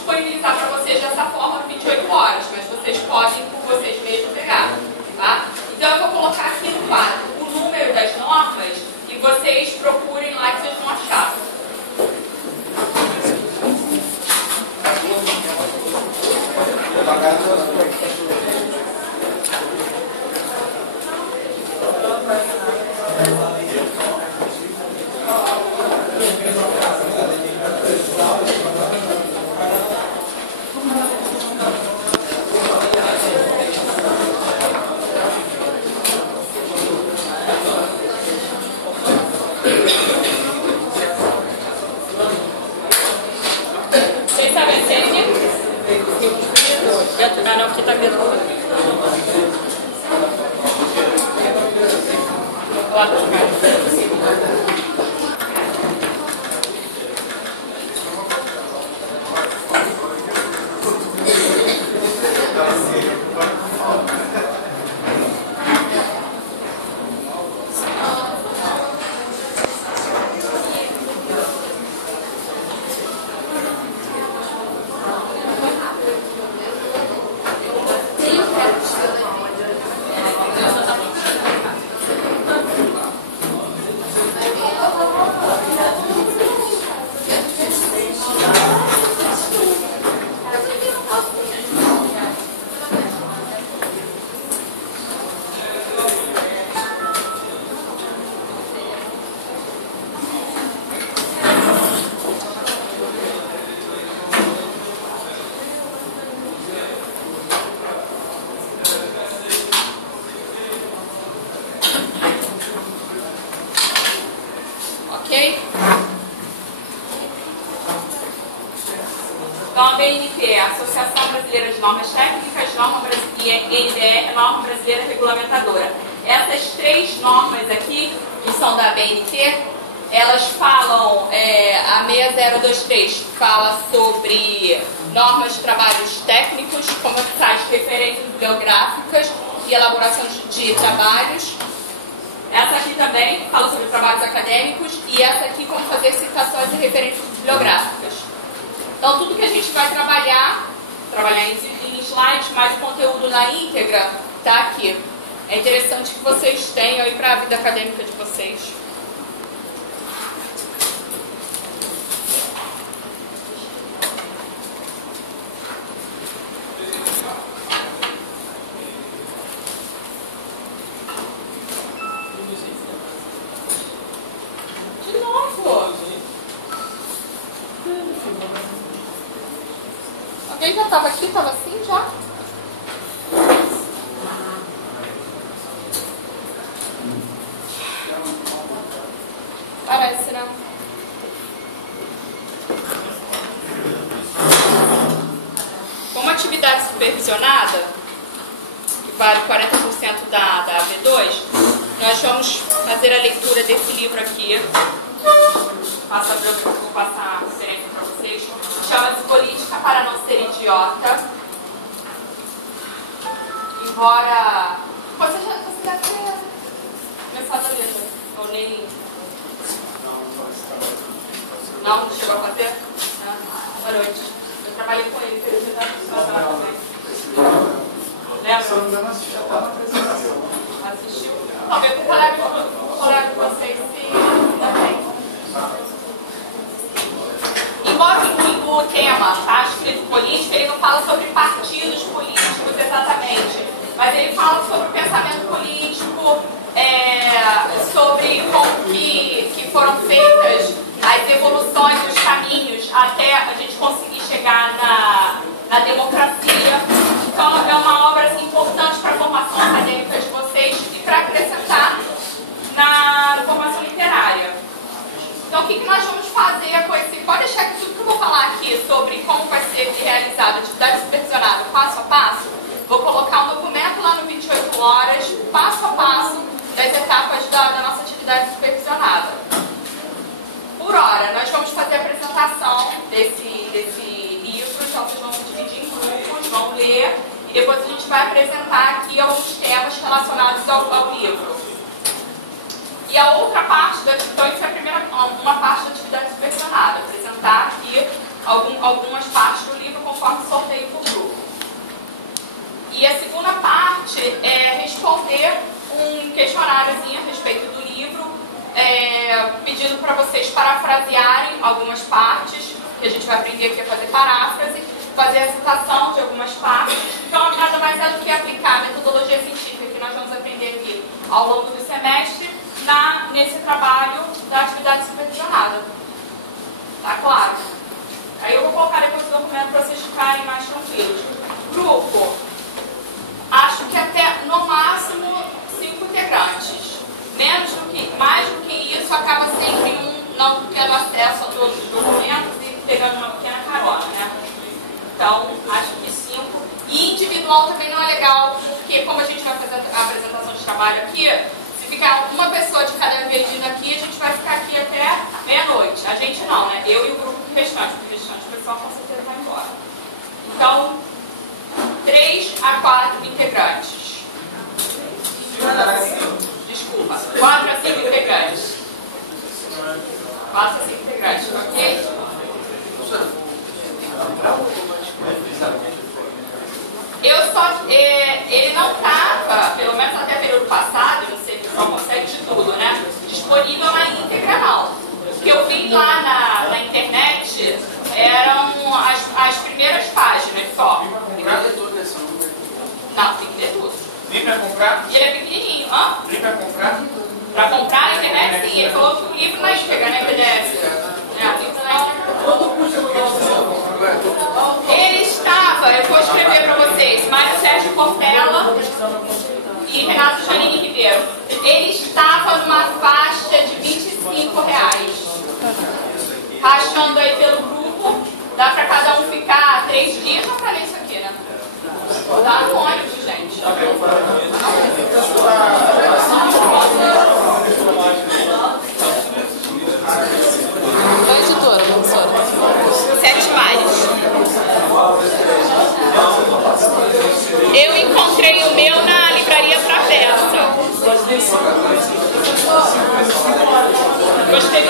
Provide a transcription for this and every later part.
disponibilizar para vocês dessa forma 28 horas, mas vocês podem por vocês mesmos pegar, tá? Então eu vou colocar aqui no quadro o número das normas e vocês procurem lá que vocês vão achar. Vocês sabem a senha? Ah, não, aqui tá gravando. Ok? Então, a BNT, a Associação Brasileira de Normas Técnicas, e a NBR, Norma Brasileira Regulamentadora. Essas três normas aqui, que são da BNT, elas falam, a 6023 fala sobre normas de trabalhos técnicos, como traz referências bibliográficas e elaboração de trabalhos. Essa aqui também fala sobre trabalhos acadêmicos e essa aqui como fazer citações e referências bibliográficas. Então tudo que a gente vai trabalhar em slides, mas o conteúdo na íntegra está aqui. É interessante que vocês tenham aí para a vida acadêmica de vocês. Alguém já estava aqui? Estava assim já? Parece, não? Como atividade supervisionada, que vale 40% da AB2, nós vamos fazer a leitura desse livro aqui. Vou passar a referência para vocês. Chama-se Política para Não Ser Idiota. Embora você deve ter começado a ler, ou nem... Não chegou a fazer? Boa noite. Eu trabalhei com ele, fez o da também. Lembra? Assistiu? Talvez o colega de vocês se também. Embora o tema, tá, escrito política, ele não fala sobre partidos políticos exatamente, mas ele fala sobre o pensamento político, sobre como que foram feitas as evoluções, os caminhos até a gente conseguir chegar na democracia. Então é uma obra assim, importante para a formação acadêmica de vocês e para acrescentar na formação literária. Então, o que nós vamos fazer com esse... Pode deixar que tudo que eu vou falar aqui sobre como vai ser realizada a atividade supervisionada passo a passo, vou colocar um documento lá no 28 horas, passo a passo, das etapas da nossa atividade supervisionada. Por hora, nós vamos fazer a apresentação desse livro, então vocês vão se dividir em grupos, vão ler, e depois a gente vai apresentar aqui alguns temas relacionados ao livro. E a outra parte, então isso é uma parte da atividade supervisionada, apresentar aqui algumas partes do livro questionáriozinho a respeito do livro, pedindo para vocês parafrasearem algumas partes, que a gente vai aprender aqui a fazer paráfrase, fazer a citação de algumas partes. Então, nada mais é do que aplicar a metodologia científica que nós vamos aprender aqui ao longo do semestre nesse trabalho da atividade supervisionada. Tá claro? Aí eu vou colocar depois o documento para vocês ficarem mais tranquilos. Grupo, acho que até no máximo 5 integrantes. Mais do que isso, acaba sempre não tendo acesso a todos os documentos e pegando uma pequena carona, né? Então, acho que 5. E individual também não é legal, porque como a gente vai fazer a apresentação de trabalho aqui, se ficar uma pessoa de cada vez vindo aqui, a gente vai ficar aqui até meia-noite. A gente não, né? Eu e o grupo restante, porque o restante o pessoal com certeza vai embora. Então, 3 a 4 integrantes. Desculpa, 4 a 5 integrantes. 4 a 5 integrantes, ok? Ele não estava, pelo menos até o período passado, não sei, não consegue de tudo, né? Disponível na íntegra, não. O que eu vi lá na internet eram as primeiras páginas só. Não, tem que ler tudo. Vem pra comprar? E ele é pequenininho, hã? Vem pra comprar? Pra comprar na internet, sim. Ele falou que o livro na íntegra, né, PDF. Ele estava, eu vou escrever para vocês, Mário Sérgio Portela e Renato Janine Ribeiro. Ele estava numa faixa de R$25. Rachando aí pelo grupo, dá para cada um ficar 3 dias já para ler isso aqui, né? Dá no ônibus, gente. Editora, professora. 7 mares. Eu encontrei o meu na livraria Travessa. Gostei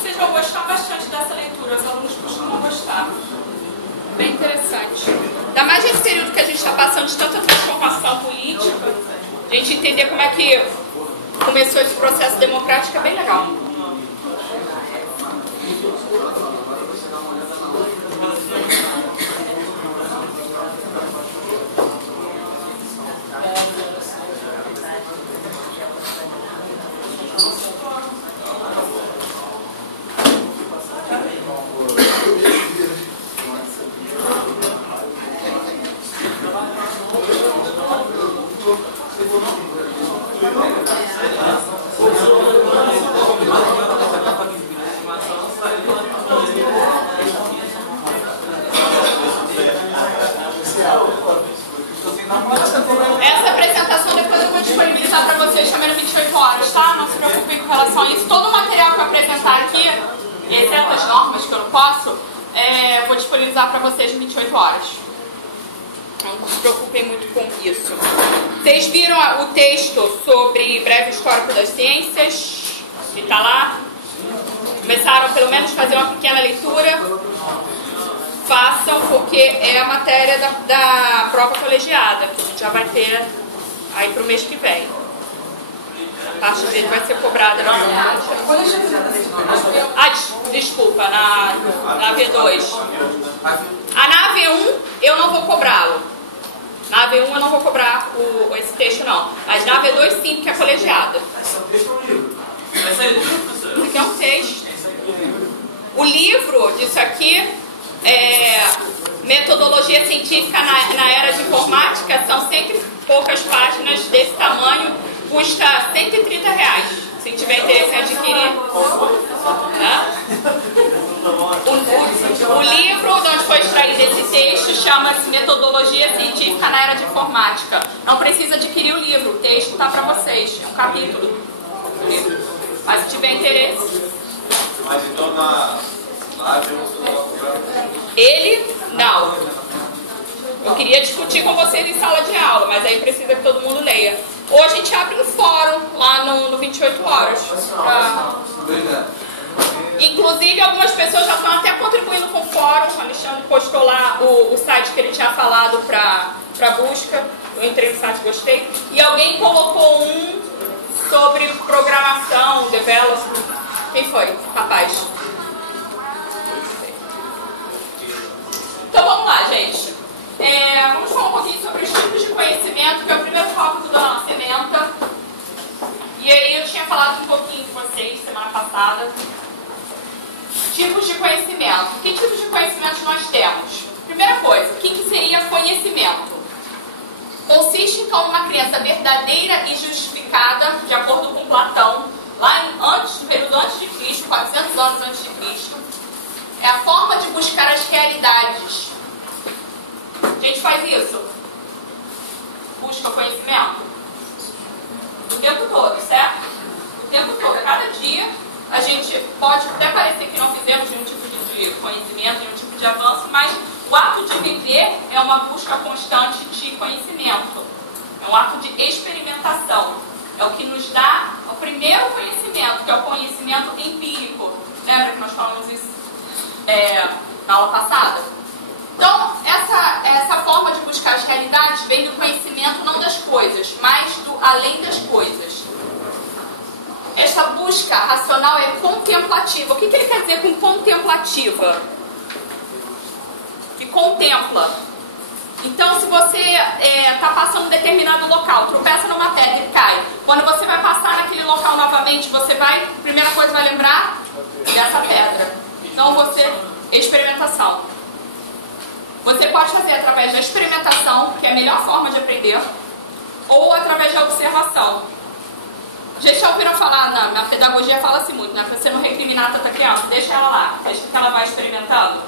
Vocês vão gostar bastante dessa leitura, os alunos costumam gostar. Bem interessante. Ainda mais nesse período que a gente está passando de tanta transformação política, a gente entender como é que começou esse processo democrático é bem legal. Essa apresentação depois eu vou disponibilizar para vocês também no 28 horas, tá? Não se preocupem com relação a isso. Todo o material que eu apresentar aqui, exceto as normas que eu não posso, vou disponibilizar para vocês no 28 horas. Não se preocupem muito com isso. Vocês viram o texto sobre breve histórico das ciências? Que está lá? Começaram pelo menos a fazer uma pequena leitura? Façam, porque é a matéria da prova colegiada, que a gente já vai ter aí para o mês que vem. parte dele vai ser cobrada na desculpa, na V2. Na V1 eu não vou cobrá-lo. Na V1 eu não vou cobrar esse texto não. Mas na V2 sim, porque é colegiada. Esse aqui é um texto. O livro disso aqui é Metodologia Científica na Era de Informática. São sempre poucas páginas desse tamanho. Custa R$130. Se tiver interesse em adquirir. O livro de onde foi extraído esse texto chama-se Metodologia Científica na Era de Informática. Não precisa adquirir o livro, o texto está para vocês. É um capítulo do livro. Mas se tiver interesse. Mas então na AVE você não vai comprar? Ele, não. Eu queria discutir com vocês em sala de aula, mas aí precisa que todo mundo leia. Ou a gente abre um fórum lá no 28 Horas. Inclusive, algumas pessoas já estão até contribuindo com o fórum. O Alexandre postou lá o site que ele tinha falado para busca. Eu entrei no site, gostei. E alguém colocou um sobre programação, development. Quem foi? Rapaz. Então vamos lá, gente. Vamos falar um pouquinho sobre os tipos de conhecimento, que é o primeiro tópico da nossa ementa. E aí eu tinha falado um pouquinho com vocês semana passada. Tipos de conhecimento. Que tipos de conhecimento nós temos? Primeira coisa, o que seria conhecimento? Consiste então numa crença verdadeira e justificada, de acordo com Platão, lá no período antes de Cristo, 400 anos antes de Cristo. É a forma de buscar as realidades. A gente faz isso. Busca conhecimento. O tempo todo, certo? O tempo todo. A cada dia, a gente pode até parecer que não fizemos nenhum tipo de conhecimento, nenhum tipo de avanço, mas o ato de viver é uma busca constante de conhecimento. É um ato de experimentação. É o que nos dá o primeiro conhecimento, que é o conhecimento empírico. Lembra que nós falamos isso na aula passada? Então, essa forma de buscar as realidades vem do conhecimento não das coisas, mas do além das coisas. Essa busca racional é contemplativa. O que ele quer dizer com contemplativa? Que contempla. Então, se você está passando em determinado local, tropeça numa pedra e cai, quando você vai passar naquele local novamente, você vai, primeira coisa, vai lembrar dessa pedra. Então, experimentação. Você pode fazer através da experimentação, que é a melhor forma de aprender, ou através da observação. Já ouviram falar, na pedagogia fala-se muito, né? Pra você não recriminar tanta criança, deixa ela lá, deixa que ela vai experimentando.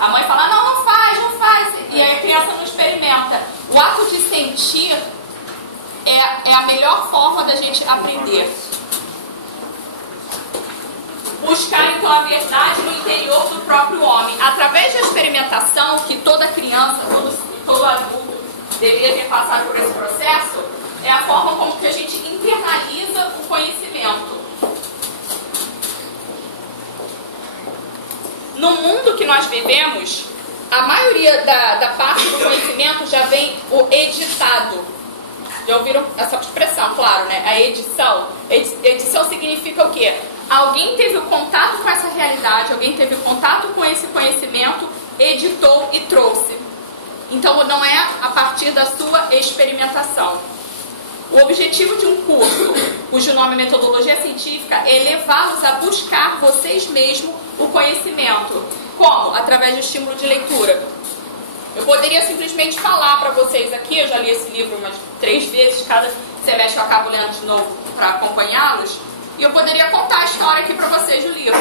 A mãe fala, não faz, e aí a criança não experimenta. O ato de sentir é a melhor forma da gente aprender. Buscar então a verdade no interior do próprio homem. Através da experimentação, que toda criança, todo adulto deveria ter passado por esse processo, é a forma como que a gente internaliza o conhecimento. No mundo que nós vivemos, a maioria da parte do conhecimento já vem o editado. Já ouviram essa expressão, claro, né? A edição. Edição significa o quê? Alguém teve o contato com essa realidade, alguém teve o contato com esse conhecimento, editou e trouxe. Então não é a partir da sua experimentação. O objetivo de um curso, cujo nome é Metodologia Científica, é levá-los a buscar vocês mesmos o conhecimento. Como? Através do estímulo de leitura. Eu poderia simplesmente falar para vocês aqui, eu já li esse livro umas 3 vezes, cada semestre eu acabo lendo de novo para acompanhá-los, e eu poderia contar a história aqui para vocês do livro.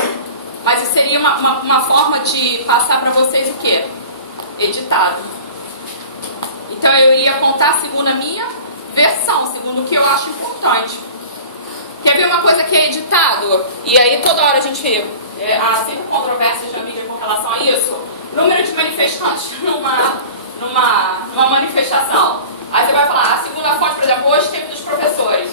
Mas isso seria uma forma de passar para vocês o quê? Editado. Então eu iria contar segundo a minha versão, segundo o que eu acho importante. Quer ver uma coisa que é editado? E aí toda hora a gente há sempre controvérsias na mídia com relação a isso. Número de manifestantes numa manifestação. Aí você vai falar, a segunda fonte, por exemplo, hoje teve dos professores,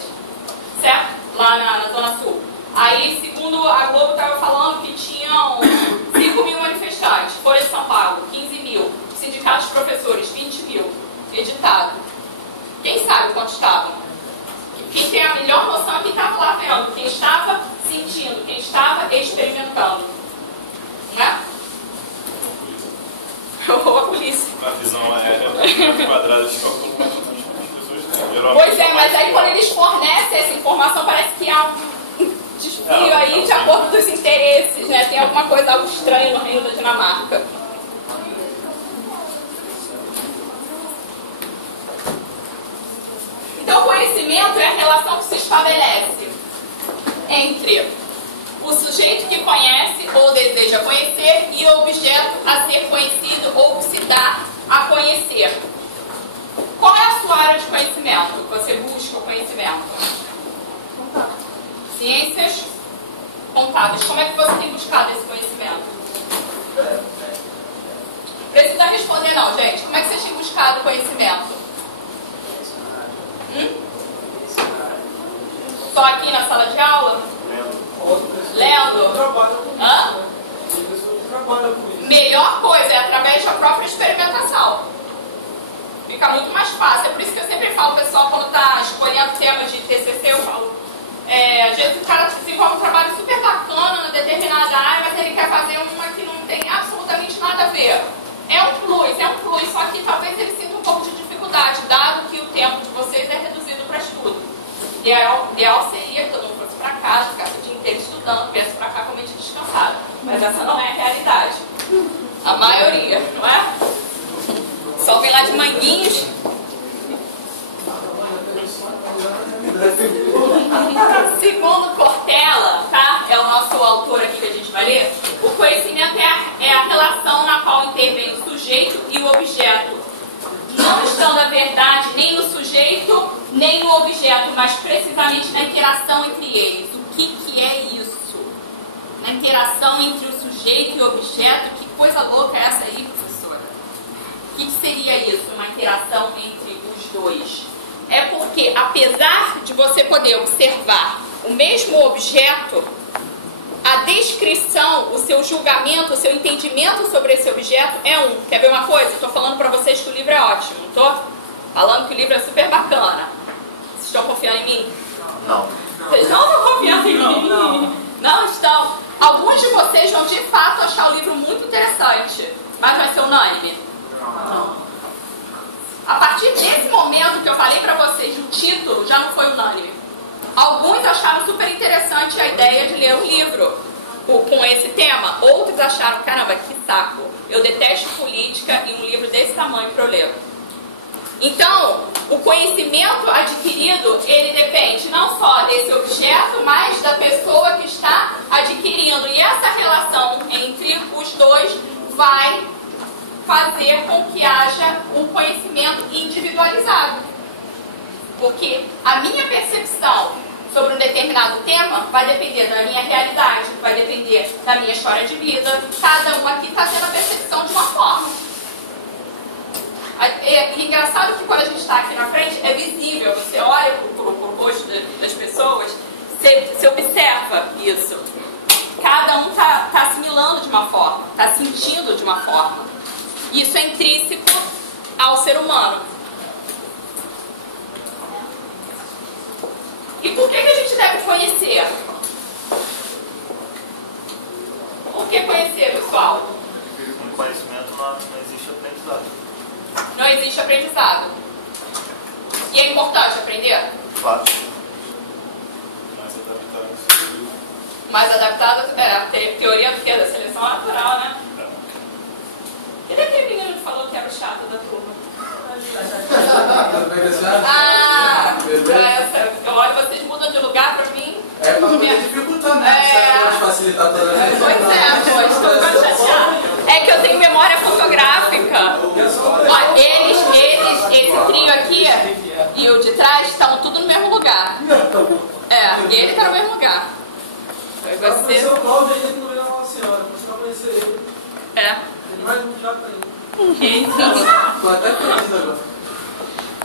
certo? Lá na Zona Sul. Aí, segundo a Globo estava falando que tinham 5.000 manifestantes. Folha de São Paulo, 15.000. Sindicatos de professores, 20.000. Editado. Quem sabe quantos estavam? Quem tem a melhor noção é quem estava lá vendo, quem estava sentindo, quem estava experimentando. Não é? Ou a polícia. A visão aérea quadrada de cálculo as pessoas têm. Pois é, mas aí quando eles fornecem essa informação, parece que há um desvio aí de acordo com os interesses, né? Tem alguma coisa, algo estranho no Reino da Dinamarca. Então, o conhecimento é a relação que se estabelece entre o sujeito que conhece ou deseja conhecer e o objeto a ser conhecido ou que se dá a conhecer. Qual é a sua área de conhecimento? Você busca o conhecimento? Ciências contábeis. Como é que você tem buscado esse conhecimento? Precisa responder não, gente. Como é que vocês têm buscado o conhecimento? Só aqui na sala de aula? Lendo? Hã? Melhor coisa é através da própria experimentação. Fica muito mais fácil. É por isso que eu sempre falo, pessoal, quando está escolhendo tema de TCC, eu falo, às vezes o cara desenvolve um trabalho super bacana em determinada área, mas ele quer fazer uma que não tem absolutamente nada a ver. É um plus, só que talvez ele sinta um pouco de dificuldade, dado que o tempo de vocês é reduzido para estudo. O ideal seria que todo mundo fosse para casa, ficasse o dia inteiro estudando, viesse para cá com a mente descansada. Mas essa não é a realidade. A maioria, não é? Só vem lá de manguinhos. Segundo Cortella, tá? É o nosso autor aqui que a gente vai ler. O conhecimento é a relação na qual intervém o sujeito e o objeto, não estando a verdade nem no sujeito, nem no objeto, mas precisamente na interação entre eles. O que é isso? Na interação entre o sujeito e o objeto, que coisa louca é essa aí, professora? O que seria isso, uma interação entre os dois? É porque, apesar de você poder observar o mesmo objeto, a descrição, o seu julgamento, o seu entendimento sobre esse objeto é um. Quer ver uma coisa? Estou falando para vocês que o livro é ótimo, não estou? Falando que o livro é super bacana. Vocês estão confiando em mim? Não. Vocês não estão confiando em mim? Não estão. Alguns de vocês vão de fato achar o livro muito interessante, mas vai ser unânime? Não. A partir desse momento que eu falei para vocês do título, já não foi unânime. Alguns acharam super interessante a ideia de ler o livro com esse tema. Outros acharam, caramba, que saco. Eu detesto política e um livro desse tamanho para eu ler. Então, o conhecimento adquirido, ele depende não só desse objeto, mas da pessoa que está adquirindo. E essa relação entre os dois vai fazer com que haja um conhecimento individualizado. Porque a minha percepção sobre um determinado tema vai depender da minha realidade, vai depender da minha história de vida. Cada um aqui está tendo a percepção de uma forma. É engraçado que quando a gente está aqui na frente, é visível. Você olha para o rosto das pessoas, você observa isso. Cada um está assimilando de uma forma, está sentindo de uma forma. Isso é intrínseco ao ser humano. E por que a gente deve conhecer? Por que conhecer, pessoal? Com conhecimento não existe aprendizado. Não existe aprendizado. E é importante aprender? Claro. Mais adaptado é a teoria do que? Da seleção natural, né? E daquele menino que falou que era o chato da turma? Eu olho, vocês mudam de lugar pra mim. É pra poder dificultar, né? Pode facilitar toda a vida. Pois estou ficando chateada. É que eu tenho memória fotográfica. Ó, esse trio aqui e o de trás estão tudo no mesmo lugar. E ele tá no mesmo lugar. Aí você. O Cláudio ainda não é uma senhora, você vai conhecer ele. Ele vai mudar pra ele. Tô até feliz agora.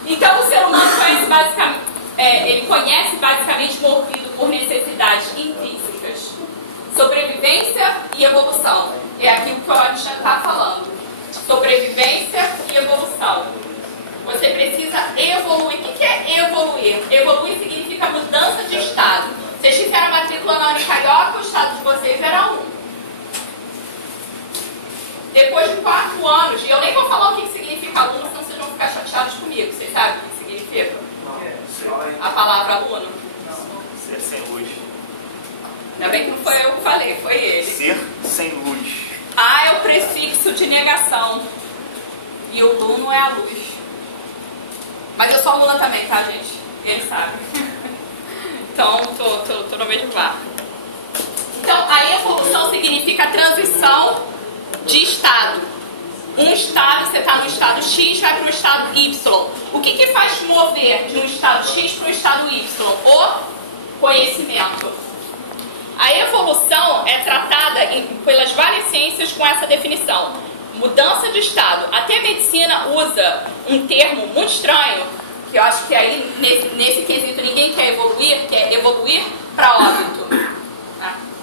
Então o ser humano conhece basicamente, ele conhece basicamente movido por necessidades intrínsecas, sobrevivência e evolução. É aquilo que o Einstein está falando. Sobrevivência e evolução. Você precisa evoluir. O que é evoluir? Evoluir significa mudança de estado. Vocês fizeram a matrícula na Unicarioca, o estado de vocês era 1. Depois de 4 anos, e eu nem vou falar o que significa aluno, senão vocês vão ficar chateados comigo. Vocês sabem o que significa? A palavra aluno? Ser sem luz. Ainda bem que não foi eu que falei, foi ele. Ser sem luz. A é o prefixo de negação. E o aluno é a luz. Mas eu sou aluna também, tá, gente? Ele sabe. Então, tô no mesmo barco. Então, a evolução significa a transição de estado. Um estado, você está no estado X, vai para o estado Y. O que faz mover de um estado X para o estado Y? O conhecimento. A evolução é tratada pelas várias ciências com essa definição. Mudança de estado. Até a medicina usa um termo muito estranho, que eu acho que aí, nesse quesito, ninguém quer evoluir para óbito.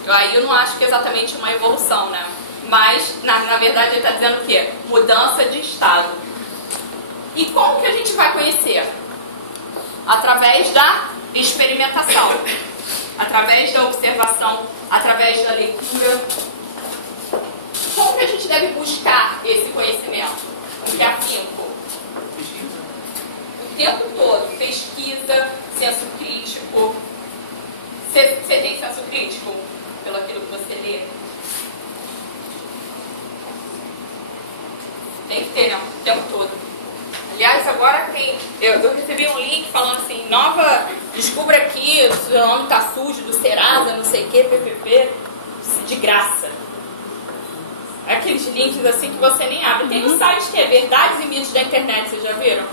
Aí eu não acho que é exatamente uma evolução, né? Mas, na verdade, ele está dizendo o quê? Mudança de estado. E como que a gente vai conhecer? Através da experimentação, através da observação, através da leitura. Como que a gente deve buscar esse conhecimento? Com afinco. O tempo todo. Pesquisa, senso crítico. Você tem senso crítico pelo aquilo que você lê? Tem que ter, né? O tempo todo. Aliás, agora tem... Eu recebi um link falando assim, descubra aqui, o seu nome tá sujo, do Serasa, não sei o que, PPP, de graça. Aqueles links assim que você nem abre. Tem um site que é Verdades e Mitos da Internet, vocês já viram?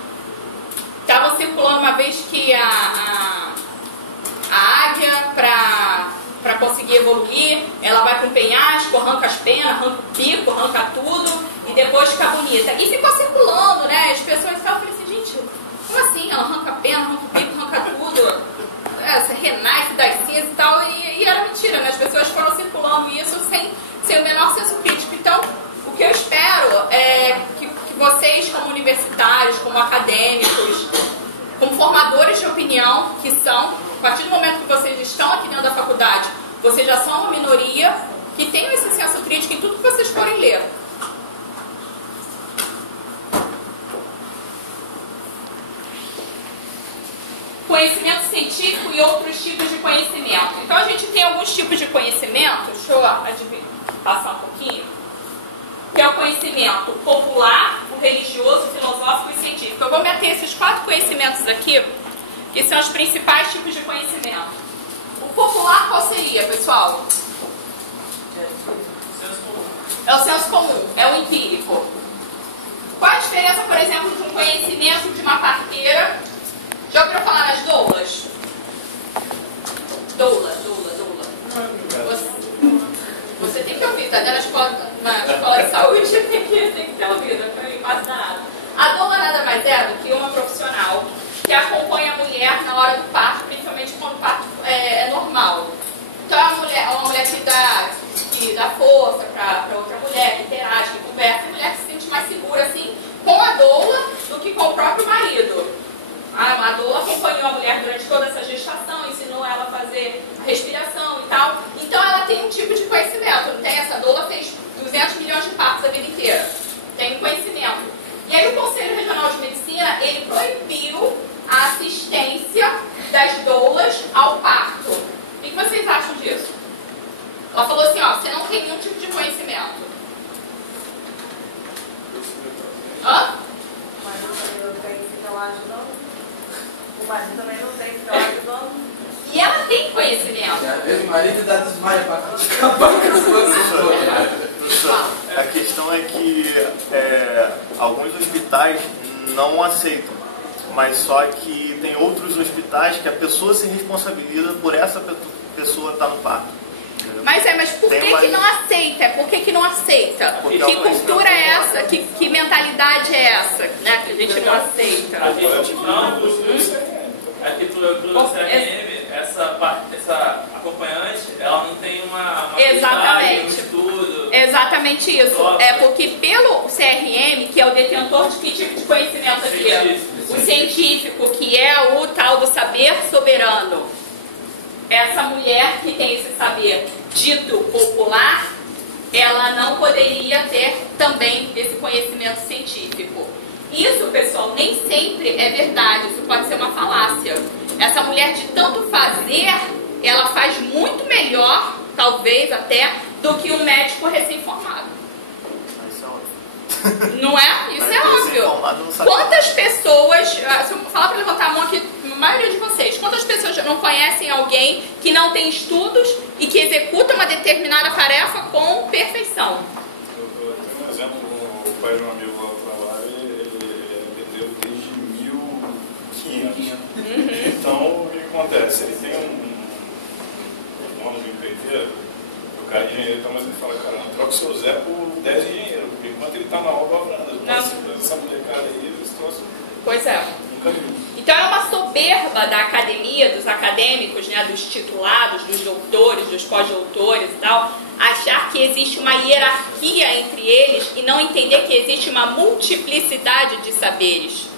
Estavam circulando uma vez que a águia, para conseguir evoluir, ela vai com o penhasco, arranca as penas, arranca o bico, arranca tudo e depois fica bonita. E ficou circulando, né? As pessoas estavam falando assim, gente, como assim? Ela arranca a pena, arranca o bico, arranca tudo, você renasce das cinzas e tal, e era mentira, né? As pessoas foram circulando isso sem o menor senso crítico. Então, o que eu espero é que vocês, como universitários, como acadêmicos, como formadores de opinião, que são, a partir do momento que vocês estão aqui dentro da faculdade, vocês já são uma minoria que tenham esse senso crítico em tudo que vocês forem ler. Conhecimento científico e outros tipos de conhecimento. Então a gente tem alguns tipos de conhecimento, deixa eu passar um pouquinho, que é o conhecimento popular, o religioso, o filosófico e o científico. Eu vou meter esses 4 conhecimentos aqui, que são os principais tipos de conhecimento. O popular qual seria, pessoal? É o senso comum, é o empírico. Qual a diferença, por exemplo, de um conhecimento de uma parteira? Já ouviram falar nas doulas? Doula. Você tem que ouvir, tá? Na escola de saúde tem que ter ouvido, foi quase nada. A doula nada mais é do que uma profissional que acompanha a mulher na hora do parto, principalmente quando o parto é normal. Então é uma mulher que dá força para outra mulher, que interage, que conversa, e a mulher que se sente mais segura assim, com a doula do que com o próprio marido. A doula acompanhou a mulher durante toda essa gestação, ensinou ela a fazer a respiração e tal. Então ela tem um tipo de conhecimento. Não tem? Essa doula fez 200 milhões de partos a vida inteira. Tem um conhecimento. E aí o Conselho Regional de Medicina, ele proibiu a assistência das doulas ao parto. O que vocês acham disso? Ela falou assim, ó, você não tem nenhum tipo de conhecimento. Hã? Mas não tem que ficar ajudando. O marido também não tem que ficar ajudando. E ela tem conhecimento. O marido dá desmaio para acabar com a questão é que alguns hospitais não aceitam, mas só que tem outros hospitais que a pessoa se responsabiliza por essa pessoa estar no parto. Mas por que não aceita? Por que não aceita? Que cultura é essa? Que mentalidade é essa, né? Que a gente não aceita? Aqui pro CRM, essa acompanhante, ela não tem uma exatamente. Um estudo. Exatamente isso. É porque pelo CRM, que é o detentor de que tipo de conhecimento aqui? O científico, que é o tal do saber soberano. essa mulher que tem esse saber dito popular, ela não poderia ter também esse conhecimento científico. Isso, pessoal, nem sempre é verdade, isso pode ser uma falácia. Essa mulher, de tanto fazer, ela faz muito melhor, talvez até, do que um médico recém-formado. Isso é óbvio. Não é? Isso é óbvio. Quantas pessoas, se eu falar para levantar a mão aqui, a maioria de vocês, quantas pessoas não conhecem alguém que não tem estudos e que executa uma determinada tarefa com perfeição? Eu tenho um exemplo, o pai de um amigo lá do trabalho, ele é pedreiro desde 1500. Então, o que acontece? Ele tem um dono de empreiteiro, o cara é engenheiro, então, mas ele fala, cara, troca o seu Zé por 10 engenheiros, porque enquanto ele está na obra, essa molecada aí, eles trouxeram. Pois é. Então é uma soberba da academia, dos acadêmicos, né, dos titulados, dos doutores, dos pós-doutores e tal, achar que existe uma hierarquia entre eles e não entender que existe uma multiplicidade de saberes.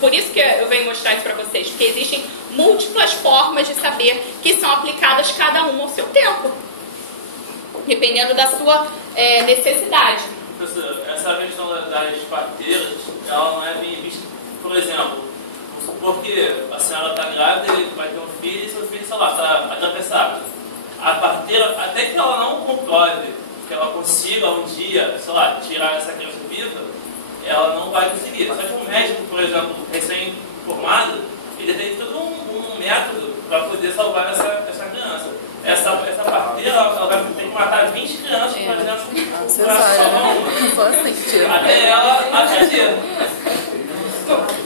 Por isso que eu venho mostrar isso para vocês, porque existem múltiplas formas de saber que são aplicadas cada um ao seu tempo, dependendo da sua necessidade. Professor, essa questão das parteiras, ela não é bem vista. Por exemplo, vamos supor que a senhora está grávida e vai ter um filho e seu filho, sei lá, está atravessado. A parteira, até que ela não comprove que ela consiga um dia, sei lá, tirar essa criança viva, ela não vai conseguir. Só que um médico, por exemplo, recém-formado, ele tem todo um método para poder salvar essa criança. Essa parteira, ela vai ter que matar 20 crianças, por exemplo, para salvar uma. Até ela atender.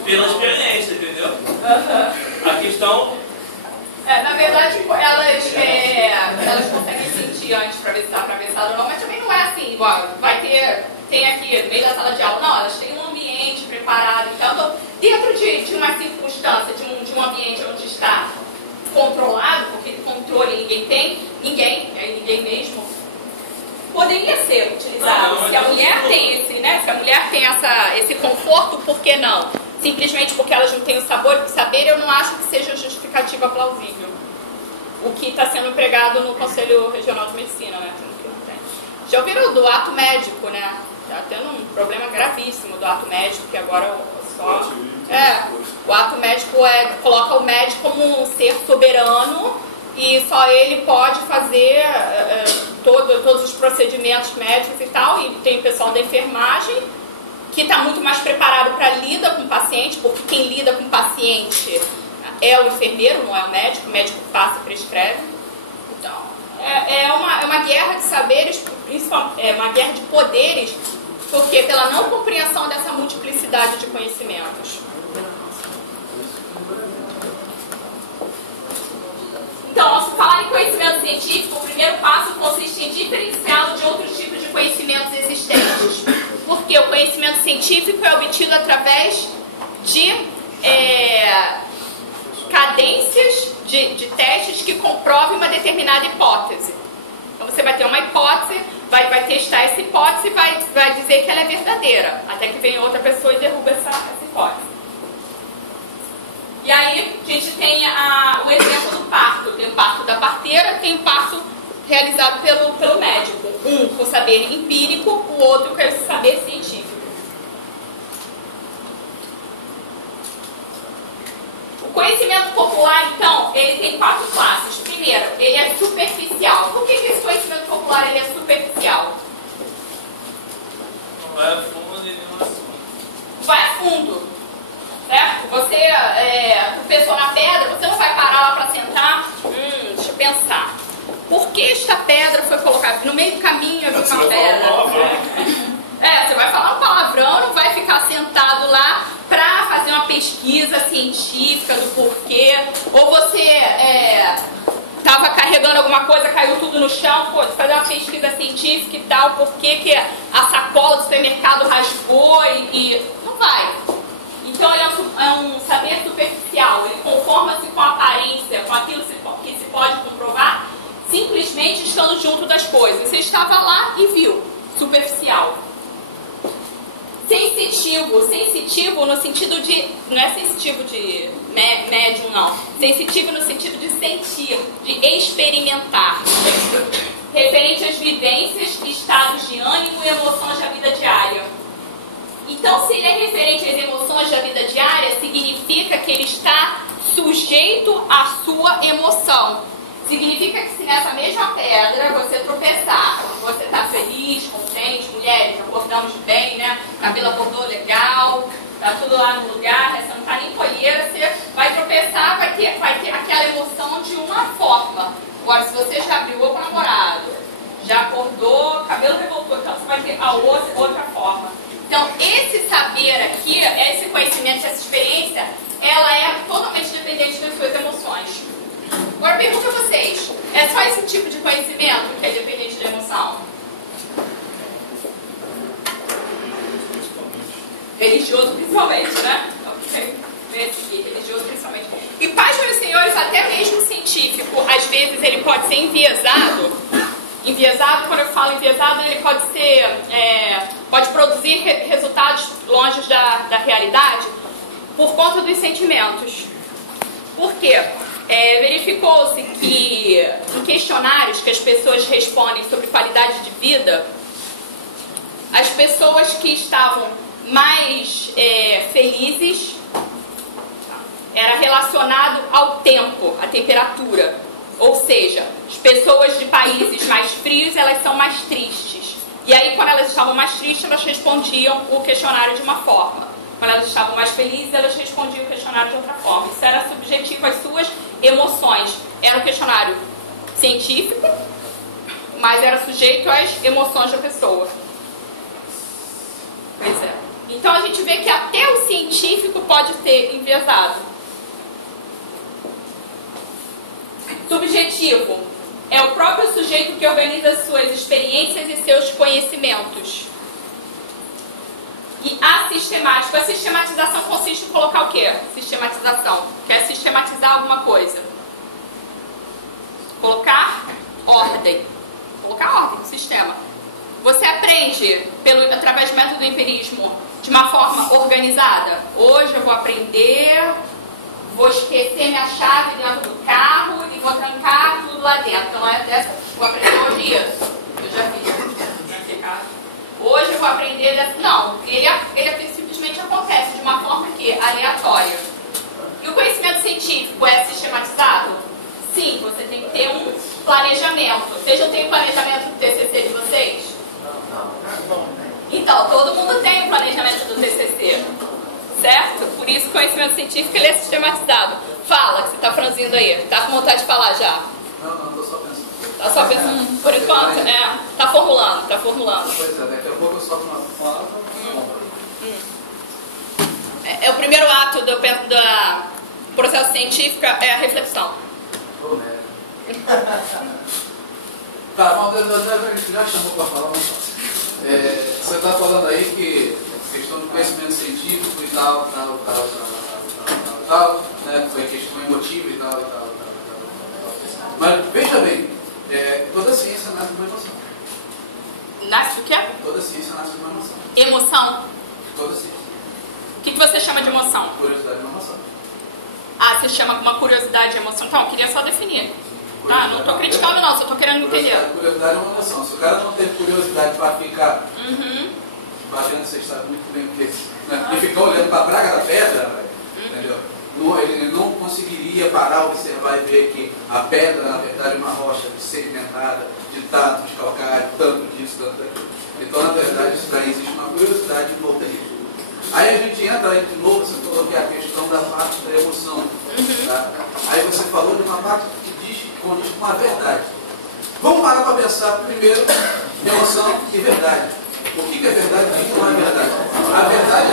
Pela experiência, entendeu? A questão... na verdade, elas conseguem sentir antes para ver se está atravessado ou não, mas também não é assim, igual, tem aqui no meio da sala de aula, não, elas têm um ambiente preparado, então, dentro de uma circunstância, de um ambiente onde está controlado, porque controle ninguém mesmo, poderia ser utilizado. Se a mulher tem se a mulher tem esse conforto, por que não? Simplesmente porque elas não têm o saber, eu não acho que seja justificativa plausível. O que está sendo empregado no Conselho Regional de Medicina, né? Que não tem. Já ouviram do ato médico, né? Está tendo um problema gravíssimo do ato médico, que agora só... o ato médico coloca o médico como um ser soberano e só ele pode fazer todos os procedimentos médicos e tal, e tem o pessoal da enfermagem que está muito mais preparado para lidar com o paciente, porque quem lida com o paciente é o enfermeiro, não é o médico passa e prescreve. Então, é uma guerra de saberes, é uma guerra de poderes, porque pela não compreensão dessa multiplicidade de conhecimentos. Então, ao se falar em conhecimento científico, o primeiro passo consiste em diferenciá-lo de outros tipos de conhecimentos existentes. Porque o conhecimento científico é obtido através de cadências de testes que comprovem uma determinada hipótese. Então, você vai ter uma hipótese, vai testar essa hipótese e vai dizer que ela é verdadeira, até que vem outra pessoa e derruba essa hipótese. E aí, a gente tem o exemplo do parto. Tem o parto da parteira, tem o parto realizado pelo médico. Um com saber empírico, o outro com esse saber científico. O conhecimento popular, então, ele tem 4 classes. Primeiro, ele é superficial. Por que esse conhecimento popular ele é superficial? Não vai a fundo de nenhum assunto. Vai a fundo. Certo? Você, tropeçou na pedra, você não vai parar lá para sentar, deixa eu pensar. Por que esta pedra foi colocada? No meio do caminho eu vi uma pedra. Você vai falar um palavrão, não vai ficar sentado lá para fazer uma pesquisa científica do porquê. Ou você estava carregando alguma coisa, caiu tudo no chão, fazer uma pesquisa científica e tal, por que a sacola do supermercado rasgou e não vai. Então ele é um saber superficial, ele conforma-se com a aparência, com aquilo que se pode comprovar, simplesmente estando junto das coisas. Você estava lá e viu, superficial. Sensitivo no sentido de... Não é sensitivo de médium, não. Sensitivo no sentido de sentir, de experimentar. Referente às vivências, estados de ânimo e emoções da vida diária. Então, se ele é referente às emoções da vida diária, significa que ele está sujeito à sua emoção. Significa que se nessa mesma pedra você tropeçar, você está feliz, contente, mulheres, acordamos bem, né? Cabelo acordou legal, tá tudo lá no lugar, né? Você não está nem colheira, você vai tropeçar, vai ter aquela emoção de uma forma. Agora, se você já brigou com o namorado, já acordou, cabelo revoltou, então você vai ter a outra forma. Então, esse saber aqui, esse conhecimento, essa experiência, ela é totalmente dependente das suas emoções. Agora, pergunto a vocês, é só esse tipo de conhecimento que é dependente da emoção? Religioso principalmente, né? Ok. Esse aqui, religioso principalmente. E pais, meus senhores, até mesmo científico, às vezes ele pode ser enviesado. Enviesado, quando eu falo enviesado, ele pode ser, pode produzir resultados longe da realidade por conta dos sentimentos. Por quê? Verificou-se que em questionários que as pessoas respondem sobre qualidade de vida, as pessoas que estavam mais felizes era relacionado ao tempo, à temperatura. Ou seja, as pessoas de países mais frios, elas são mais tristes. E aí, quando elas estavam mais tristes, elas respondiam o questionário de uma forma. Quando elas estavam mais felizes, elas respondiam o questionário de outra forma. Isso era subjetivo às suas emoções. Era um questionário científico, mas era sujeito às emoções da pessoa. Pois é. Então a gente vê que até o científico pode ser enviesado. Subjetivo é o próprio sujeito que organiza suas experiências e seus conhecimentos. E assistemático. A sistematização consiste em colocar o quê? Sistematização. Quer sistematizar alguma coisa. Colocar ordem. Colocar ordem no sistema. Você aprende através do método do empirismo de uma forma organizada. Hoje eu vou aprender, vou esquecer minha chave dentro do carro e vou trancar tudo lá dentro. Então não é dessa. Vou aprender hoje isso. Eu já fiz. Hoje eu vou aprender dessa. Não, ele simplesmente acontece de uma forma que aleatória. E o conhecimento científico é sistematizado? Sim, você tem que ter um planejamento. Vocês não têm o planejamento do TCC de vocês? Então, todo mundo tem o planejamento do TCC, certo? Por isso o conhecimento científico ele é sistematizado. Fala, que você está franzindo aí. Está com vontade de falar já? Não, estou só pensando. Está só pensando, por enquanto, está formulando. Pois é, daqui a pouco eu solto uma palavra. É o primeiro ato do processo científico, é a reflexão. Tá, bom, a gente já chamou para falar, mas você está falando aí que questão de conhecimento científico e tal, né? Foi questão emotiva e tal. Mas veja bem, toda ciência nasce de uma emoção. Nasce do quê? Toda ciência nasce de uma emoção. Emoção? Toda ciência. O que você chama de emoção? Curiosidade é uma emoção. Ah, você chama uma curiosidade de emoção? Então, eu queria só definir. Tá, não estou criticando não, só estou querendo entender. Curiosidade é uma emoção. Se o cara não tem curiosidade para ficar batendo, você sabe muito bem o que é, né? E ficar olhando para a praga da pedra, entendeu? Ele não conseguiria parar, observar e ver que a pedra, na verdade, é uma rocha sedimentada, de tantos calcários, tanto disso, tanto daquilo. Então, na verdade, isso daí existe uma curiosidade em volta disso. Aí a gente entra aí de novo, você falou que é a questão da parte da emoção. Tá? Aí você falou de uma parte que condiz com a verdade. Vamos parar para pensar primeiro emoção e verdade. O que é verdade e o que não é verdade? A verdade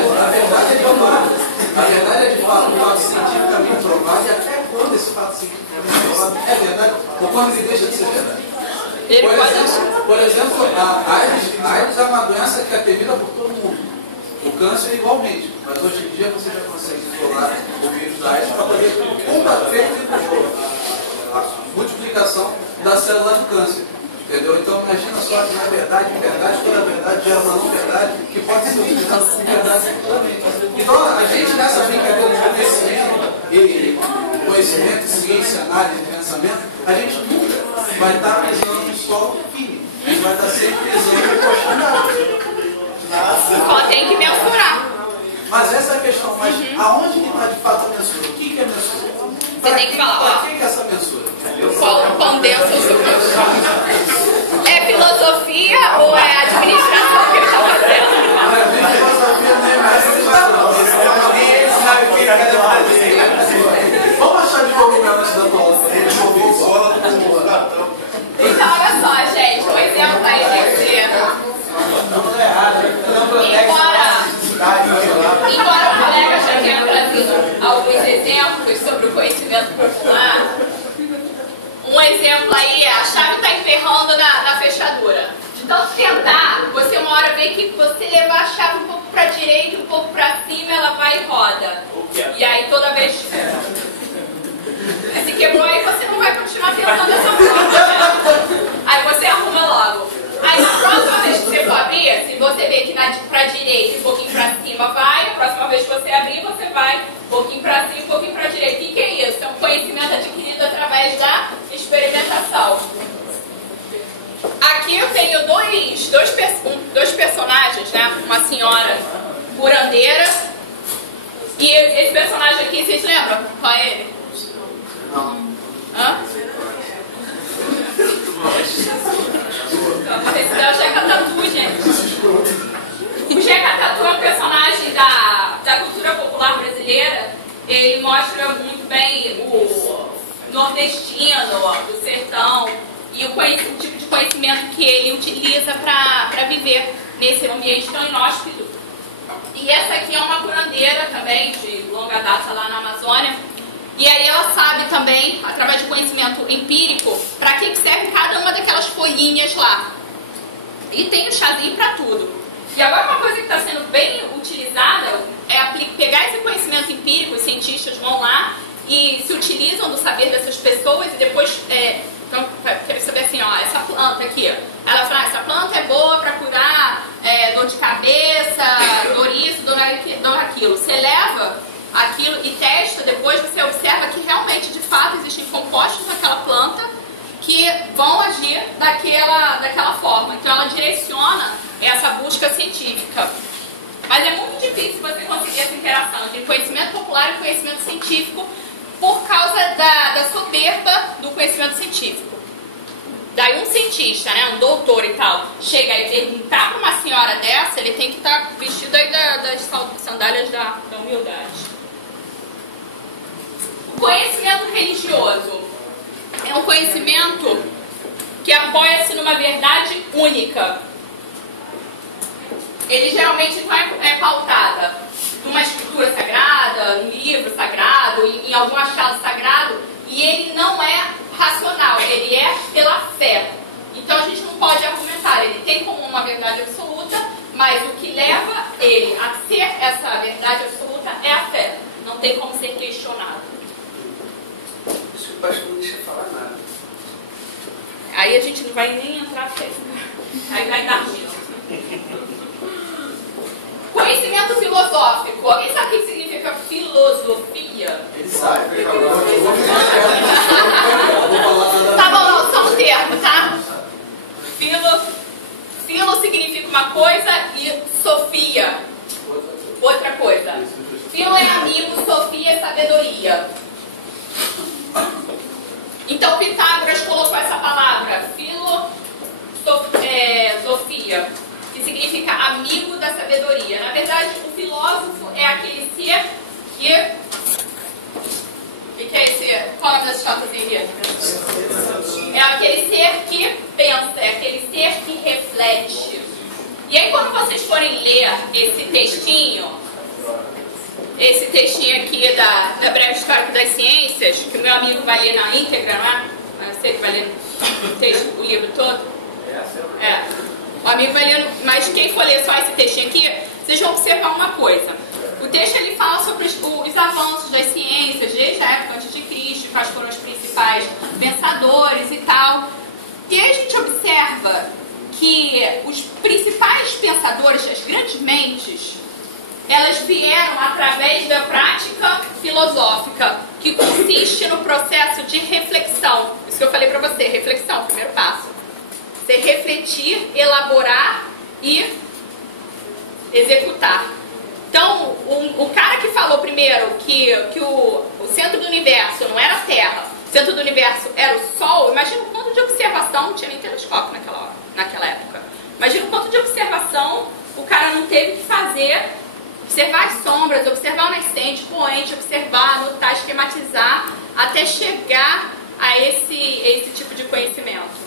é de fato. A verdade é de fato um fato cientificamente provado, e até quando esse fato cientificamente provado é verdade, ou quando ele deixa de ser verdade. Por exemplo, a AIDS é uma doença que é temida por todo mundo. O câncer é igualmente, mas hoje em dia você já consegue isolar o vírus da AIDS para poder combater a multiplicação da célula do câncer. Entendeu? Então imagina só que na verdade, em verdade, toda a verdade gera uma não verdade que pode ser utilizada como verdade futuramente. Então a gente nessa brincadeira de conhecimento, ciência, análise, pensamento, a gente nunca vai estar pisando no solo firme. A gente vai estar sempre pisando no colchão. Só tem que mensurar. Mas essa é a questão, mas aonde que está de fato a mensura? O que é mensura? Você tem que falar, Para que é essa mensura? qual condensa o seu. É filosofia ou é administração que ele está fazendo? Filosofia não é mais. Ninguém sabe o que é fazer. Vamos achar de cogumelo antes da palavra. Então, olha só, gente, um exemplo aí de ser. Embora o colega já tenha trazido alguns exemplos sobre o conhecimento popular, um exemplo aí é a chave está enterrando na fechadura. De tanto tentar, você uma hora vê que você levar a chave um pouco para a direita, um pouco para cima, ela vai e roda. E aí toda vez se quebrou, aí você não vai continuar tentando essa forma. Aí você arruma logo. Aí na próxima vez que você for abrir, se você vê que pra direita e um pouquinho pra cima vai, a próxima vez que você abrir, você vai um pouquinho pra cima e um pouquinho pra direita. O que é isso? É um conhecimento adquirido através da experimentação. Aqui eu tenho dois personagens, né? Uma senhora curandeira. E esse personagem aqui, vocês lembram? Qual é ele? Não. Hã? Esse é o Jeca Tatu, gente. O Jeca Tatu é um personagem da cultura popular brasileira. Ele mostra muito bem o nordestino, do sertão, e o tipo de conhecimento que ele utiliza para viver nesse ambiente tão inóspito. E essa aqui é uma curandeira também, de longa data lá na Amazônia. E aí ela sabe também, através de conhecimento empírico, para que serve cada uma daquelas folhinhas lá. E tem o chazinho para tudo. E agora uma coisa que está sendo bem utilizada é pegar esse conhecimento empírico, os cientistas vão lá e se utilizam do saber dessas pessoas e depois, então, quero saber assim, ó, essa planta aqui, ela fala, essa planta é boa para curar dor de cabeça, dor isso, dor aquilo. Você leva aquilo e testa, depois você observa que realmente, de fato, existem compostos naquela planta que vão agir daquela forma. Então ela direciona essa busca científica. Mas é muito difícil você conseguir essa interação entre conhecimento popular e conhecimento científico por causa da soberba do conhecimento científico. Daí um cientista, né, um doutor e tal, chega e perguntar para uma senhora dessa, ele tem que estar vestido aí das sandálias da humildade. O conhecimento religioso é um conhecimento que apoia-se numa verdade única. Ele geralmente não é pautada numa escritura sagrada, num livro sagrado, em algum achado sagrado, e ele não é racional, ele é pela fé. Então a gente não pode argumentar, ele tem como uma verdade absoluta, mas o que leva ele a ser essa verdade absoluta é a fé. Não tem como ser questionado. Isso que o pastor não deixa falar nada. Aí a gente não vai nem entrar fé. Aí vai dar ruim. Conhecimento filosófico. Alguém sabe o que significa filosofia? Ele sabe. Tá bom, não, só um termo, tá? Filo significa uma coisa e sofia outra coisa. Filo é amigo, sofia é sabedoria. Então Pitágoras colocou essa palavra, filosofia, que significa amigo da sabedoria. Na verdade, o filósofo é aquele ser que... O que é esse? Qual é o nome das fotos aí? É aquele ser que pensa, é aquele ser que reflete. E aí quando vocês forem ler esse textinho aqui da Breve Histórica das Ciências, que o meu amigo vai ler na íntegra, não é? Eu sei que vai ler o livro todo. O amigo vai ler, mas quem for ler só esse textinho aqui, vocês vão observar uma coisa. O texto ele fala sobre os avanços das ciências, desde a época antes de Cristo, quais foram os principais pensadores e tal. E aí a gente observa observa que os principais pensadores, as grandes mentes, elas vieram através da prática filosófica, que consiste no processo de reflexão. Isso que eu falei para você, reflexão, primeiro passo. Você refletir, elaborar e executar. Então, o cara que falou primeiro que o centro do universo não era a Terra, o centro do universo era o Sol, imagina o quanto de observação, não tinha nem telescópio naquela época. Imagina o quanto de observação o cara não teve que fazer, observar as sombras, observar o nascente, o poente, observar, anotar, esquematizar, até chegar a esse tipo de conhecimento.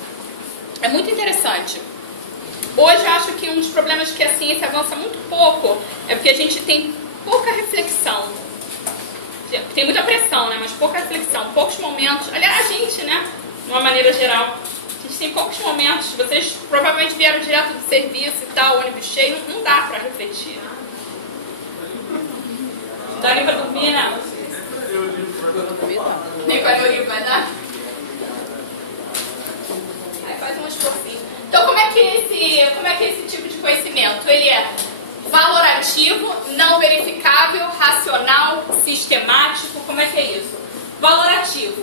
É muito interessante. Hoje eu acho que um dos problemas que a ciência avança muito pouco é porque a gente tem pouca reflexão. Tem muita pressão, né? Mas pouca reflexão, poucos momentos. Aliás, a gente, né? De uma maneira geral, a gente tem poucos momentos. Vocês provavelmente vieram direto do serviço e tal, ônibus cheio, não dá pra refletir. Não dá nem pra dormir, né? Nem com a Neuriva, vai dar? Aí faz um esforcinho. Então, como é que esse tipo de conhecimento? Ele é valorativo, não verificável, racional, sistemático. Como é que é isso? Valorativo.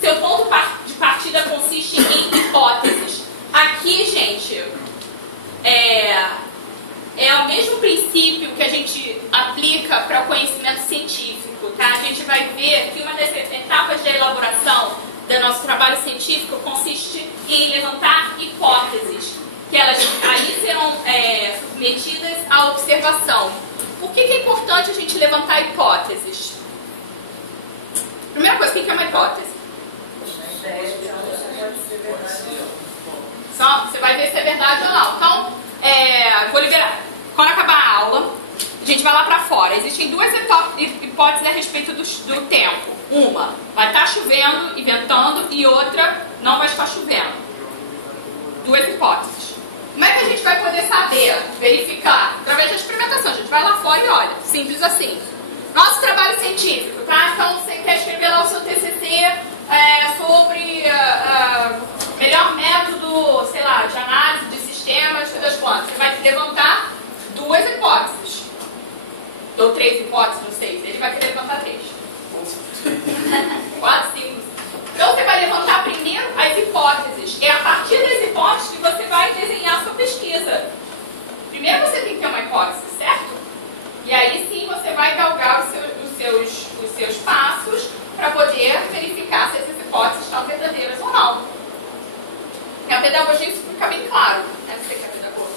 Seu ponto de partida consiste em hipóteses. Aqui, gente, é o mesmo princípio que a gente aplica para o conhecimento científico, tá? A gente vai ver que uma das etapas de elaboração do nosso trabalho científico consiste em levantar hipóteses, que elas aí serão submetidas à observação. Por que é importante a gente levantar hipóteses? Primeira coisa, o que é uma hipótese? Só, você vai ver se é verdade ou não. Então, vou liberar. Quando acabar a aula, a gente vai lá pra fora. Existem duas hipóteses a respeito do tempo. Uma, vai estar chovendo e ventando, e outra, não vai estar chovendo. Duas hipóteses. Como é que a gente vai poder saber, verificar? Através da experimentação. A gente vai lá fora e olha. Simples assim. Nosso trabalho científico, tá? Então, você quer escrever lá o seu TCC sobre melhor método, sei lá, de análise de sistemas, das plantas. Você vai levantar duas hipóteses. Ou três hipóteses, não sei. Ele vai querer levantar três. 4, 5. Então você vai levantar primeiro as hipóteses. É a partir das hipóteses que você vai desenhar a sua pesquisa. Primeiro você tem que ter uma hipótese, certo? E aí sim você vai galgar os seus passos para poder verificar se essas hipóteses estão verdadeiras ou não. E a pedagogia isso fica bem claro. Você que é pedagogo.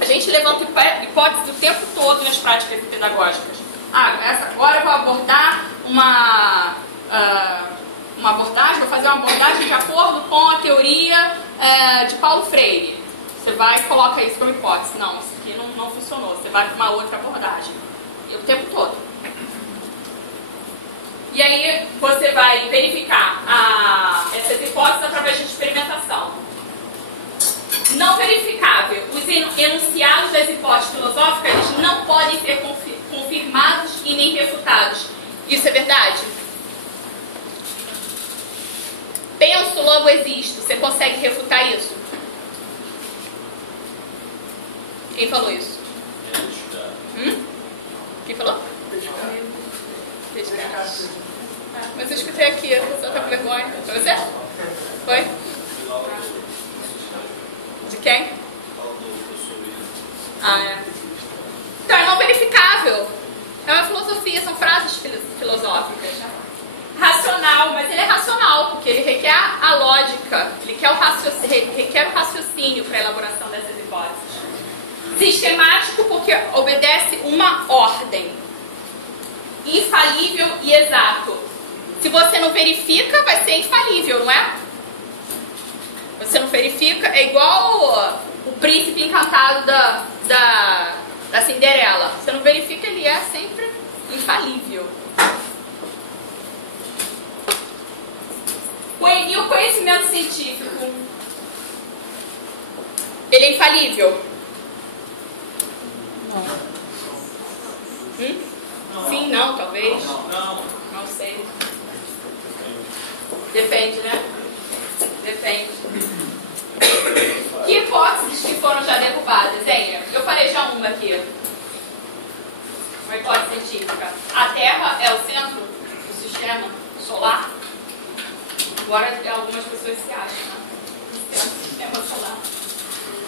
A gente levanta hipóteses o tempo todo nas práticas pedagógicas. Agora eu vou abordar uma abordagem, vou fazer uma abordagem de acordo com a teoria de Paulo Freire. Você vai e coloca isso como hipótese. Não, isso aqui não funcionou. Você vai para uma outra abordagem. E o tempo todo. E aí você vai verificar essas hipóteses através de experimentação. Não verificável. Os enunciados das hipóteses filosóficas eles não podem ser confirmados e nem refutados. Isso é verdade? Penso, logo existo. Você consegue refutar isso? Quem falou isso? Quem falou? Pescar. Mas eu escutei aqui, a pessoa tá com vergonha. Foi você? Foi? De quem? Então é não verificável. É uma filosofia, são frases filosóficas. Racional, mas ele é racional, porque ele requer a lógica, ele requer o raciocínio para a elaboração dessas hipóteses. Sistemático, porque obedece uma ordem. Infalível e exato. Se você não verifica, vai ser infalível, não é? Você não verifica, é igual o príncipe encantado da Cinderela. Você não verifica, ele é sempre infalível. E o conhecimento científico? Ele é infalível? Não. Sim, não, talvez. Não sei. Depende, né? Depende. eu falei já uma aqui. Uma hipótese científica. A Terra é o centro do sistema solar? Agora algumas pessoas se acham, né? O centro do sistema solar.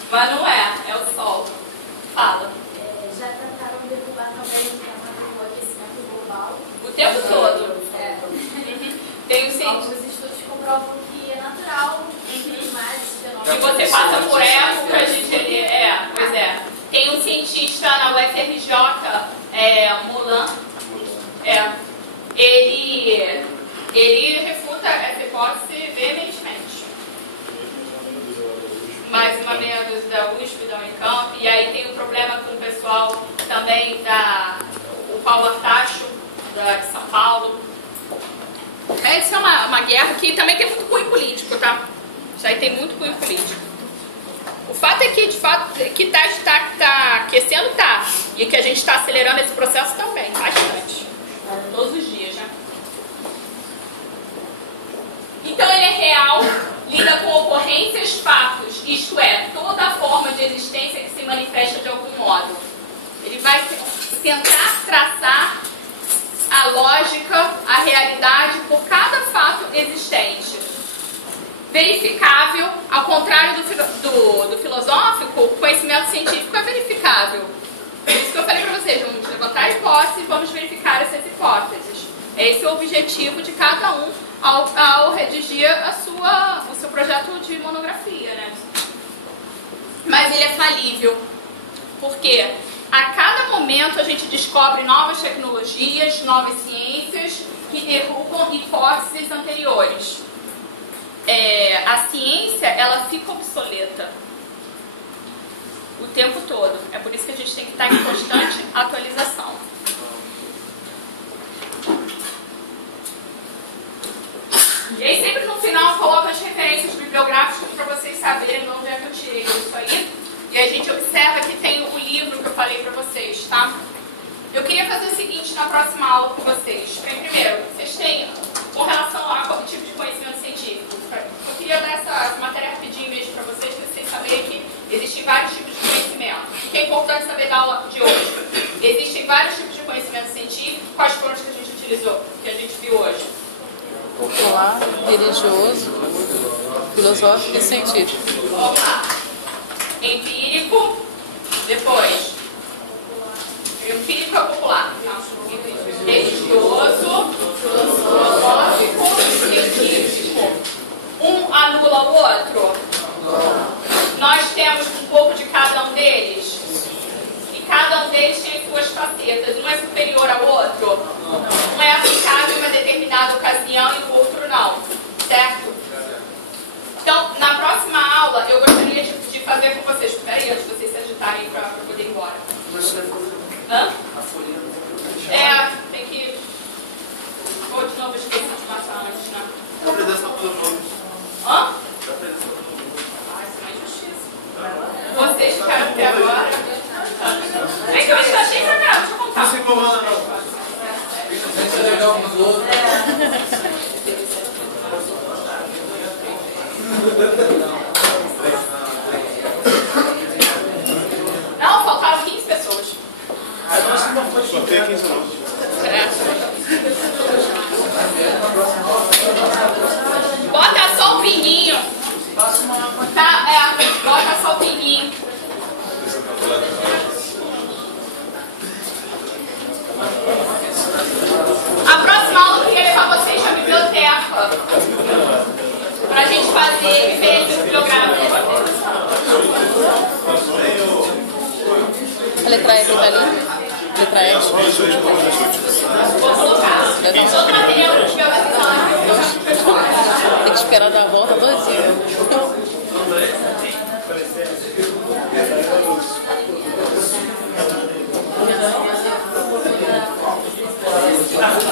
Mas não é, é o Sol. Fala. Já tentaram derrubar também o tema do aquecimento global. O tempo todo. Tem o Alguns estudos comprovam que é natural, mas que você passa por épocas de... pois é. Tem um cientista na UFRJ, Molan, ele refuta essa hipótese veementemente. Mais uma meia dúzia da USP, da Unicamp, e aí tem um problema com o pessoal também o Paulo Artacho, de São Paulo. Essa é uma guerra que também tem muito cunho político, tá? Isso aí tem muito cunho político. O fato é que, de fato, que tá aquecendo, tá. E que a gente está acelerando esse processo também, bastante. Todos os dias, né? Então ele é real, lida com ocorrências, fatos, isto é, toda forma de existência que se manifesta de algum modo. Ele vai tentar traçar a lógica, a realidade por cada fato existente. Verificável, ao contrário do filosófico, o conhecimento científico é verificável. Por isso que eu falei para vocês, vamos levantar hipóteses e vamos verificar essas hipóteses. Esse é o objetivo de cada um ao redigir o seu projeto de monografia, né? Mas ele é falível. Por quê? A cada momento a gente descobre novas tecnologias, novas ciências que derrubam hipóteses anteriores. A ciência, ela fica obsoleta o tempo todo. É por isso que a gente tem que estar em constante atualização. E aí sempre no final eu coloco as referências bibliográficas para vocês saberem de onde é que eu tirei isso aí. E a gente observa que tem o livro que eu falei para vocês, tá? Eu queria fazer o seguinte na próxima aula com vocês. Primeiro, vocês têm, com relação ao tipo de conhecimento científico, eu queria dar essa matéria rapidinho mesmo para vocês saberem que existem vários tipos de conhecimento. O que é importante saber da aula de hoje? Existem vários tipos de conhecimento científico. Quais foram os que a gente utilizou, que a gente viu hoje? Popular, religioso, filosófico e científico. Vamos lá. Empírico, depois. Empírico é popular. Religioso, filosófico e científico. Um anula o outro? Nós temos um pouco de cada um deles. E cada um deles tem as suas facetas. Um é superior ao outro. Um é aplicável em uma determinada ocasião e o outro não. Certo? Então, na próxima aula, eu gostaria de fazer com vocês. Espera aí, antes de vocês se agitarem para poder ir embora. Hã? Tem que... Vou de novo esquecer de passar antes, né? Da apresentação pelo nome. Hã? Da apresentação pelo nome. Isso é uma injustiça. Vocês ficaram até agora. É que eu achei sagrado, deixa eu contar. Não se incomoda, não. Deixa eu legal uns outros. Não, faltaram 15 pessoas. Só tem 15 minutos. Bota só o pinguinho. Tá, bota só o pinguinho. A próxima aula eu queria levar vocês para a biblioteca. Pra gente fazer referências bibliográficas. A letra E tá ali? Letra E. Vou colocar. Todo o material que tiver vai ficar lá. Tem que esperar dar a volta todinha.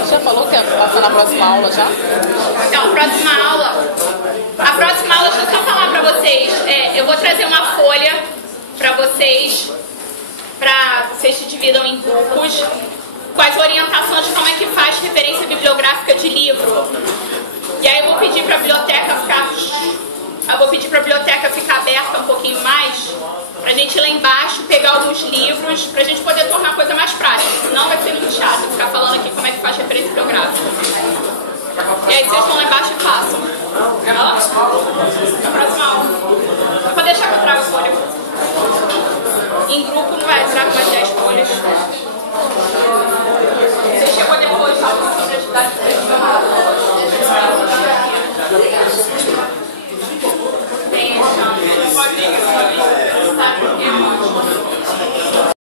Já falou que ia passar na próxima aula já? Então, a próxima aula, deixa eu só falar pra vocês. Eu vou trazer uma folha pra vocês se dividam em grupos, com as orientações de como é que faz referência bibliográfica de livro. E aí eu vou pedir pra biblioteca ficar Eu vou pedir para a biblioteca ficar aberta um pouquinho mais, para a gente ir lá embaixo, pegar alguns livros, para a gente poder tornar a coisa mais prática. Senão vai ser muito chato ficar falando aqui como é que faz referência